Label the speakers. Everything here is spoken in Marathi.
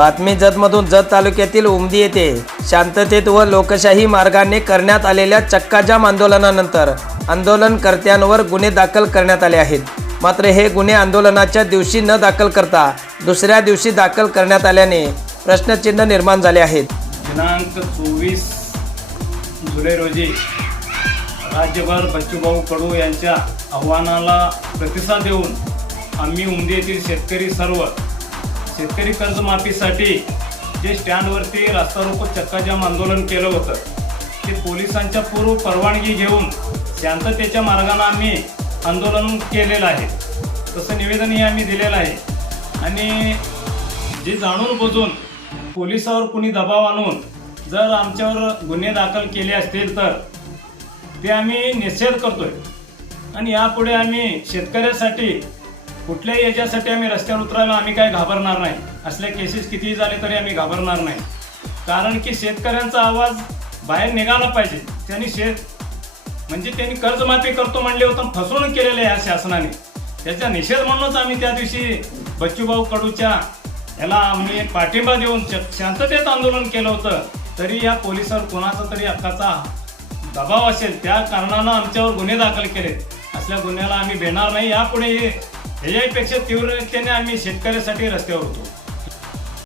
Speaker 1: बातमी जतमधून जत तालुक्यातील उमदी येथे शांततेत व लोकशाही मार्गाने करण्यात आलेल्या चक्काजाम आंदोलनानंतर आंदोलनकर्त्यांवर गुन्हे दाखल करण्यात आले आहेत. मात्र हे गुन्हे आंदोलनाच्या दिवशी न दाखल करता दुसऱ्या दिवशी दाखल करण्यात आल्याने प्रश्नचिन्ह निर्माण झाले आहेत.
Speaker 2: दिनांक चोवीस जुलै रोजी राज्यभर बच्चूभाऊ कडू यांच्या आव्हानाला प्रतिसाद देऊन आम्ही उमदी येथील शेतकरी सर्व शेतकरी कर्जमाफीसाठी जे स्टँडवरती रास्ता रोको चक्काजाम आंदोलन केलं होतं ते पोलिसांच्या पूर्व परवानगी घेऊन शांततेच्या मार्गाने आम्ही आंदोलन केलेलं आहे. तसं निवेदनही आम्ही दिलेलं आहे. आणि जे जाणून बुजून पोलिसावर कुणी दबाव आणून जर आमच्यावर गुन्हे दाखल केले असतील तर ते आम्ही निषेध करतोय. आणि यापुढे आम्ही शेतकऱ्यासाठी कुठल्याही याच्यासाठी आम्ही रस्त्यावर उतरायला आम्ही काय घाबरणार नाही. असल्या केसेस कितीही झाले तरी आम्ही घाबरणार नाही. कारण की शेतकऱ्यांचा आवाज बाहेर निघाला पाहिजे. त्यांनी शेत म्हणजे त्यांनी कर्जमाफी करतो म्हणले होतं फसवणूक केलेलं आहे या शासनाने. त्याचा निषेध म्हणूनच आम्ही त्या दिवशी बच्चूभाऊ कडूच्या याला आम्ही पाठिंबा देऊन शांततेत आंदोलन केलं होतं. तरी या पोलिसावर कोणाचा तरी हक्काचा दबाव असेल त्या कारणानं आमच्यावर गुन्हे दाखल केले असल्या गुन्ह्याला आम्ही भेणार नाही. यापुढे हे- तीव्र तीव्रतेने आम्ही शेतकऱ्यासाठी रस्त्यावर होतो